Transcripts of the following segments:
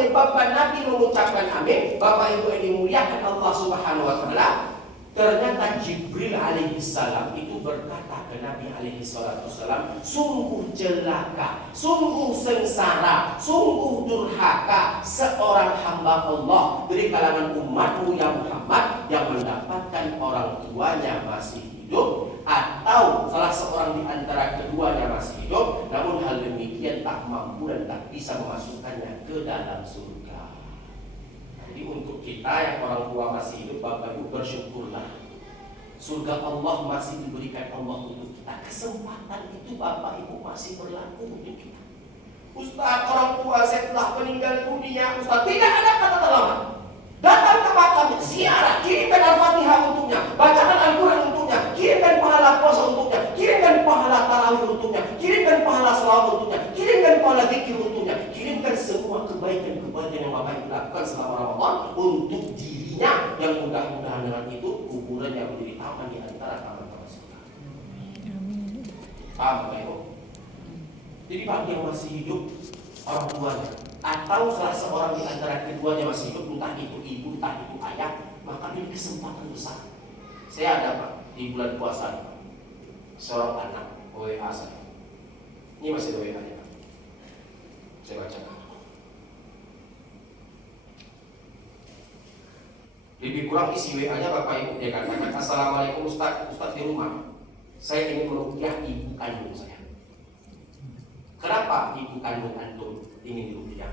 menyebabkan Nabi mengucapkan amin, Bapak Ibu yang dimuliakan Allah Subhanahu wa taala, ternyata Jibril alaihi salam itu berkata ke Nabi alaihi salatu wasalam, sungguh celaka, sungguh sengsara, sungguh durhaka seorang hamba Allah dari kalangan umatmu ya Muhammad yang mendapatkan orang tuanya masih hidup atau salah seorang di antara keduanya masih hidup, namun hal demikian tak mampu dan tak bisa memasukkannya ke dalam surga. Jadi untuk kita yang orang tua masih hidup, Bapak Ibu bersyukurlah. Surga Allah masih diberikan Allah untuk kita. Kesempatan itu Bapak Ibu masih berlaku untuk kita. Ustaz, orang tua saya telah meninggal dunia, Ustaz, tidak ada kata terlambat. Datang ke makamnya, ziarah, kirimkan Al-Fatihah untuknya, bacakan Al-Quran untuknya, kirimkan pahala puasa untuknya, kirimkan pahala tarawih untuknya, kirimkan pahala selawat untuknya, kirimkan pahala zikir untuknya, kirimkan semua kebaikan-kebaikan yang Bapak Ibu lakukan selama Ramadan untuk dirinya, yang mudah-mudahan dengan itu kuburan yang menjadi taman di antara taman-taman surga. Paham Bapak Ibu? Jadi bagi yang masih hidup orang tuanya atau salah seorang di antara keduanya masih hidup, entah itu ibu, entah itu ayah, maka ini kesempatan besar. Saya ada Pak di bulan puasa, seorang anak WA saya. Ini masih WA nya Pak. Saya bacakan. Lebih kurang isi WA-nya Bapak Ibu, dia katakan, Assalamualaikum Ustaz, Ustaz di rumah. Saya ingin meruqyah ibu kandung saya. Kenapa ibu kandung antum ingin diruqyah?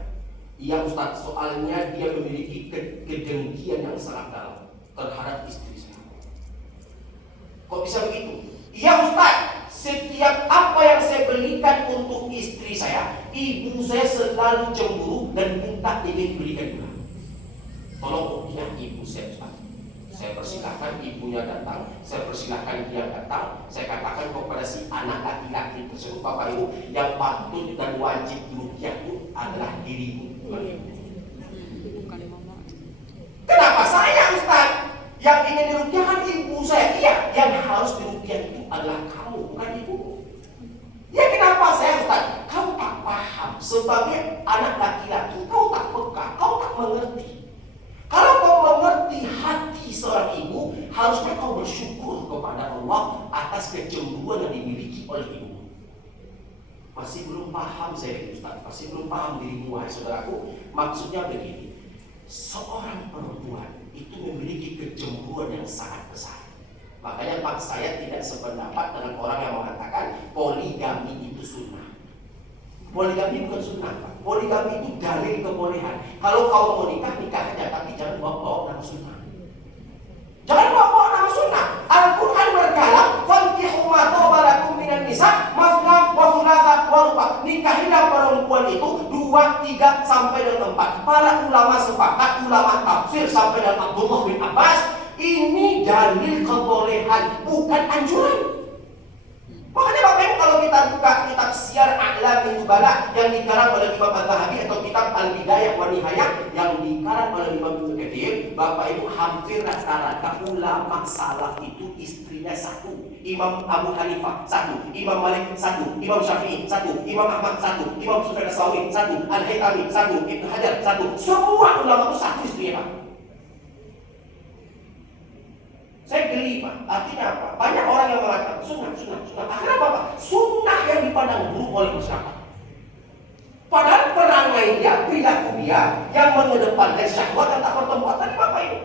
Iya Ustaz, soalnya dia memiliki kedengkian yang sangat dalam terhadap istri saya. Kok bisa begitu? Iya Ustaz, setiap apa yang saya belikan untuk istri saya, ibu saya selalu cemburu dan minta ingin belikan juga. Tolong ruqyah ibu saya Ustaz. Saya persilahkan ibunya datang, saya persilahkan dia datang. Saya katakan kepada si anak laki-laki tersebut, Bapak Ibu, yang patut dan wajib diruqyah itu adalah dirimu. Bukan mama. Kenapa saya Ustaz? Yang ingin diruqyah kan ibu saya. Iya, yang harus diruqyah itu adalah kamu, bukan ibumu. Ya kenapa saya Ustaz? Kau tak paham. Sebagai anak laki-laki, kau tak peka, kau tak mengerti. Kalau kau mengerti hati seorang ibu, harusnya kau bersyukur kepada Allah atas kecemburuan yang dimiliki oleh ibu. Masih belum paham saya Ustaz, masih belum paham dirimu wahai saudaraku. Maksudnya begini, seorang perempuan itu memiliki kecemburuan yang sangat besar. Makanya Pak, saya tidak sependapat dengan orang yang mengatakan poligami itu sunnah. Poligami bukan sunnah Pak. Poligami itu dalil kebolehan. Kalau kau mau nikah, nikah aja, tapi jangan bawa-bawa nama sunnah. Jangan bawa-bawa nama sunnah. Al-Quran berkalam, fankihu ma taba lakum minan nisa masna wa thulatha wa ruba'. Nikahilah perempuan itu 2, 3 sampai dengan 4. Para ulama sepakat, ulama tafsir sampai dengan Abdullah bin Abbas, ini dalil kebolehan, bukan anjuran. Makanya Bapak Ibu kalau kita buka kitab Syiar A'lamin Nubala yang dikarang oleh Imam Az-Zahabi atau kitab Al-Bidayah wa Nihayah yang dikarang oleh Imam Ibnu Katsir, Bapak Ibu hampir rata-rata ulama salaf itu istrinya satu. Imam Abu Hanifah satu, Imam Malik satu, Imam Syafi'i satu, Imam Ahmad satu, Imam Sufyan Ats-Tsauri satu, Al-Haythami satu, Ibnu Hajar satu. Semua ulama itu satu istrinya Pak. Saya geli Pak, artinya apa? Banyak orang yang mengatakan sunnah. Akhirnya apa Pak? Sunnah yang dipandang buruk oleh masyarakat. Padahal perangai dia, perilaku dia yang mengedepankan syahwat dan tak bertempat tadi Bapak Ibu.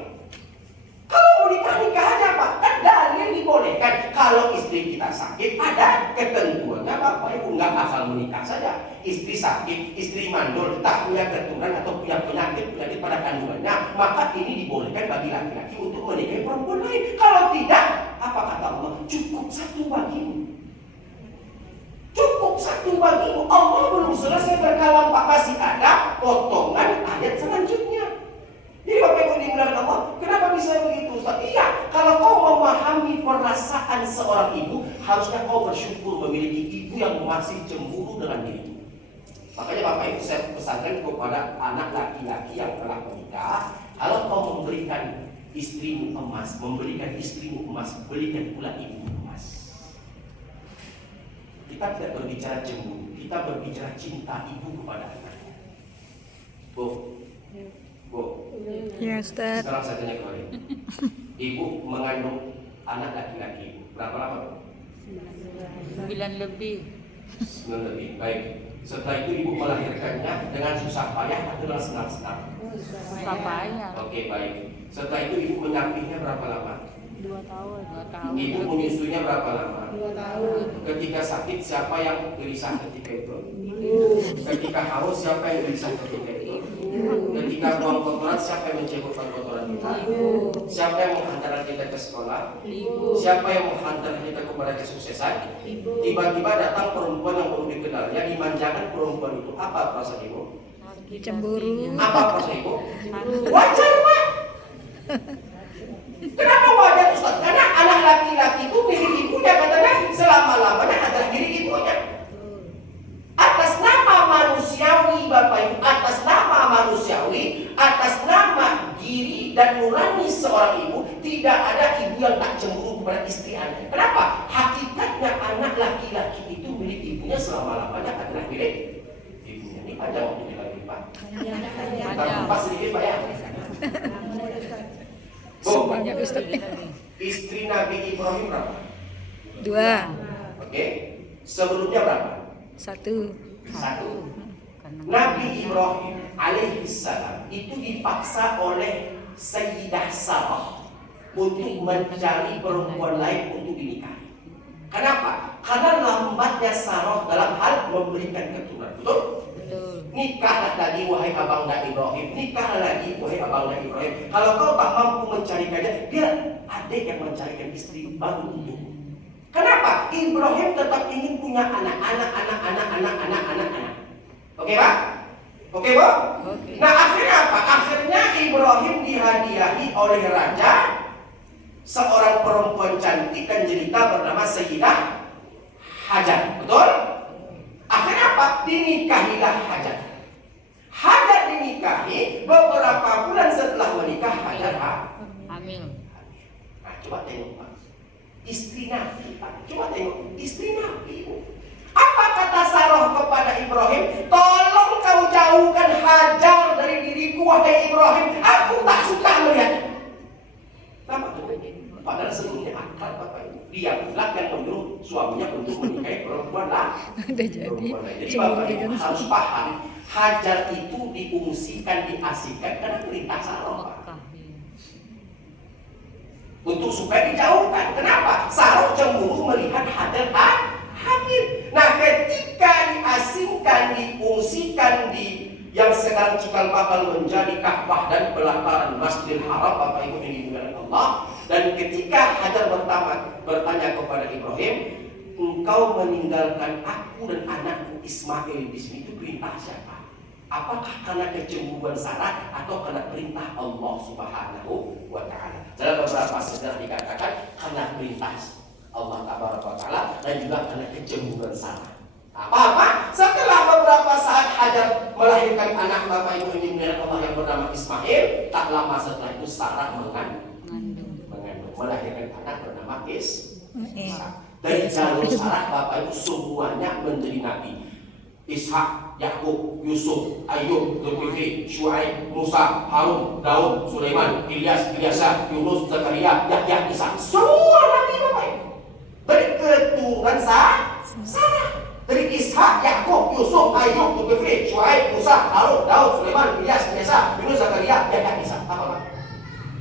Kalau mau nikah aja Pak, kan dalil dibolehkan. Kalau istri kita sakit, ada ketentuannya Bapak Ibu, nggak asal menikah saja. Istri sakit, istri mandul, tak punya keturunan atau punya penyakit pada kandungannya, maka ini dibolehkan bagi laki-laki untuk menikahi perempuan lain. Kalau tidak, apa kata Allah? Cukup satu bagimu. Cukup satu bagimu. Allah belum selesai berkalam Pak, masih ada potongan ayat selanjutnya. Jadi Bapak Ibu dimuliakan Allah, kenapa bisa begitu Ustaz? Iya, kalau kau memahami perasaan seorang ibu, harusnya kau bersyukur memiliki ibu yang masih cemburu dengan dirimu. Makanya Bapak Ibu saya pesankan kepada anak laki-laki yang telah menikah, kalau kau memberikan istrimu emas, belikan pula ibu emas. Kita tidak berbicara cemburu, kita berbicara cinta ibu kepada anaknya. Tuh, Ya Ustaz. Sekarang saya tanya kembali. Ibu mengandung anak laki-laki ibu. Berapa lama? 9 lebih. 9 lebih. Baik. Setelah itu ibu melahirkannya dengan susah payah atau dengan senang-senang? Susah payah. Oke, baik. Setelah itu ibu menyapihnya berapa lama? 2 tahun. 2 tahun. Ibu menyusunya berapa lama? 2 tahun. Ketika sakit siapa yang gelisah ketika itu? Ketika haus siapa yang gelisah ketika itu? Ketika buang kotoran siapa yang mencebokkan kotoran kita? Siapa yang menghantar kita ke sekolah? Siapa yang menghantar kita kepada kesuksesan? Tiba-tiba datang perempuan yang belum dikenalnya, dimanjakan perempuan itu. Apa perasaan ibu? Cemburu. Apa perasaan ibu? Wajar, Pak. Kenapa wajar, Ustaz? Karena anak laki-laki itu milik ibunya, katanya selama-lamanya adalah milik ibunya. Atas nama manusiawi, Bapak Ibu, atas nama manusiawi, atas nama diri dan nurani seorang ibu, tidak ada ibu yang tak cemburu kepada istri anaknya. Kenapa? Hakikatnya anak laki-laki itu milik ibunya selama-lamanya adalah milik ibunya. Ini panjang waktu lagi, Pak. Kita kupas sedikit, Pak ya. Bu, Banyak Ustaz. istri Nabi Ibrahim berapa? 2. Oke. Sebelumnya berapa? 1. 1. Nabi Ibrahim alaihissalam itu dipaksa oleh Sayyidah Sarah untuk mencari perempuan lain untuk dinikahi. Kenapa? Karena lambatnya Sarah dalam hal memberikan keturunan. Betul? Betul. Nikahlah lagi wahai abangnya Ibrahim. Nikahlah lagi wahai abangnya Ibrahim. Kalau kau tak mampu mencarikannya, biar adik yang mencarikan istri baru untukmu. Kenapa? Ibrahim tetap ingin punya anak. Oke, Pak? Oke, Bu? Oke. Nah, akhirnya apa? Akhirnya Ibrahim dihadiahi oleh raja seorang perempuan cantik dan jelita bernama Sayyidah Hajar. Betul? Akhirnya apa? Dinikahilah Hajar. Hajar dinikahi, beberapa bulan setelah menikah Hajar Hamil. Nah, coba tengok, Pak. Istri Nabi, Pak. Coba tengok. Istri Nabi, Bu. Apa kata Sarah kepada Ibrahim? Tolong kau jauhkan Hajar dari diriku, wahai Ibrahim. Aku tak suka melihatnya. Kenapa tuh? Padahal sebelumnya akrab, Bapak Ibu. Dia pula yang menyuruh suaminya untuk menikahi perempuan lah. Udah jadi. Jadi Bapak Ibu harus paham, Hajar itu diungsikan, diasingkan karena perintah Sarah, Pak. Mekah. Untuk supaya dijauhkan. Kenapa? Sarah cemburu melihat Hajar hamil. Nah, ketika diasingkan, diungsikan di yang sekarang cikal bakal menjadi Ka'bah dan pelataran Masjidil Haram, Bapak Ibu yang dimuliakan Allah. Dan ketika Hajar bertanya kepada Ibrahim, engkau meninggalkan aku dan anakku Ismail di sini, itu perintah siapa? Apakah karena kecemburuan Sarah atau karena perintah Allah Subhanahu wa Ta'ala? Dalam beberapa sejarah dikatakan karena perintah Allah Taala dan juga karena kecemburuan Sarah. Apa-apa? Setelah beberapa saat Hajar melahirkan anak, Bapak Ibu yang dimuliakan Allah, yang bernama Ismail, tak lama setelah itu Sarah mengandung, melahirkan anak bernama Ishak. Dari jalur Sarah, Bapak Ibu semuanya menjadi nabi. Ishak, Yakub, Yusuf, Ayub, Zulkifli, Syuaib, Musa, Harun, Daud, Sulaiman, Ilyas, Ilyasa, Yunus, Zakaria, Yahya, Isa. Semua nabi, Bapak Ibu. Dari keturunan Sarah. Dari Ishak, Yakub, Yusuf, Ayub, Zulkifli, Syuaib, Musa, Harun, Daud, Sulaiman, Ilyas, Ilyasa, Yunus, Zakaria, Yahya, Isa. Apa,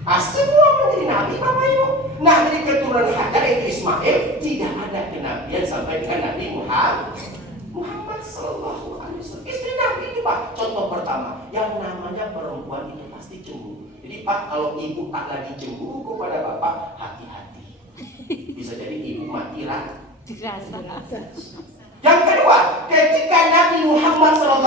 Pak? Semua menjadi nabi, Bapak Ibu. Nah, dari keturunan Hajar yaitu Ismail, tidak ada kenabian sampai dengan Nabi Muhammad Sallallahu Alaihi Wasallam. Istri Nabi itu, Pak, contoh pertama, yang namanya perempuan itu pasti cemburu. Jadi, Pak, kalau ibu tak lagi cemburu kepada bapak, hati-hati. Bisa jadi ibu mati rasa. Dirasa. Yang kedua, ketika Nabi Muhammad Sallallahu